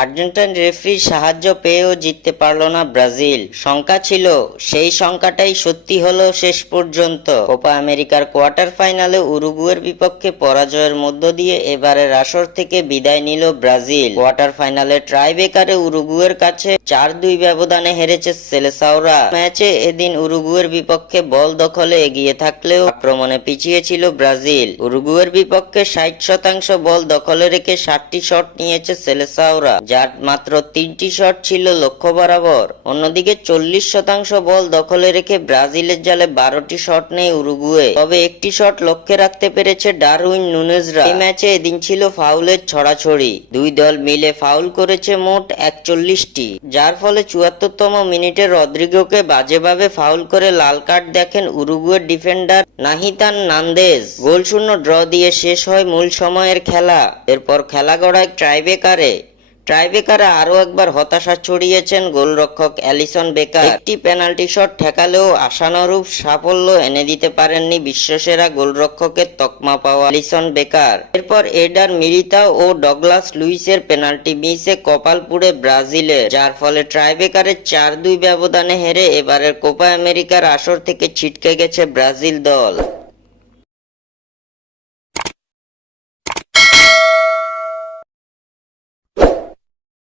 Argentine রেফারির সাহায্য পেয়েও জিততে পারল না ব্রাজিল। শঙ্কা ছিল, সেই শঙ্কাটাই সত্যি হলো শেষ পর্যন্ত। কোপা আমেরিকার কোয়ার্টার ফাইনালে উরুগুয়ের বিপক্ষে পরাজয়ের মধ্য দিয়ে এবারের আসর থেকে বিদায় নিল ব্রাজিল। কোয়ার্টার ফাইনালে ট্রাইবেকারে উরুগুয়ের কাছে 4-2 ব্যবধানে হেরেছে সেলেসাওরা। ম্যাচে এদিন উরুগুয়ের বিপক্ষে বল দখলে এগিয়ে থাকলেও আক্রমণে পিছিয়ে ছিল ব্রাজিল। উরুগুয়ের বিপক্ষে 60% বল দখলে রেখে 60টি শট নিয়েছে সেলেসাওরা, যার মাত্র 3টি শট ছিল লক্ষ্য বরাবর। অন্যদিকে 40% বল দখলে রেখে ব্রাজিলের জালে 12টি শট নেয় উরুগুয়ে, তবে একটি শট লক্ষ্যে রাখতে পেরেছে ডারউইন নুনেজরা। এই ম্যাচে এদিন ছিল ফাউলের ছড়াছড়ি। দুই দল মিলে ফাউল করেছে মোট 41টি, যার ফলে 74তম মিনিটে রদ্রিগোকে বাজেভাবে ফাউল করে লাল কার্ড দেখেন উরুগুয়ের ডিফেন্ডার নাহিতান নান্দেজ। গোলশূন্য ড্র দিয়ে শেষ হয় মূল সময়ের খেলা। এরপর খেলা গড়ায় ট্রাইবেকারে আরো একবার হতাশা ছড়িয়েছেন গোলরক্ষক অ্যালিসন বেকার। একটি পেনাল্টি শট ঠেকালেও আশানুরূপ সাফল্য এনে দিতে পারেননি বিশ্বসেরা গোলরক্ষকের তকমা পাওয়া অ্যালিসন বেকার। এরপর এডার মিলিতাও ও ডগলাস লুইসের পেনাল্টি মিসে কপাল পুড়ে ব্রাজিলের, যার ফলে ট্রাইবেকারের 4-2 ব্যবধানে হেরে এবারের কোপা আমেরিকার আসর থেকে ছিটকে গেছে ব্রাজিল দল।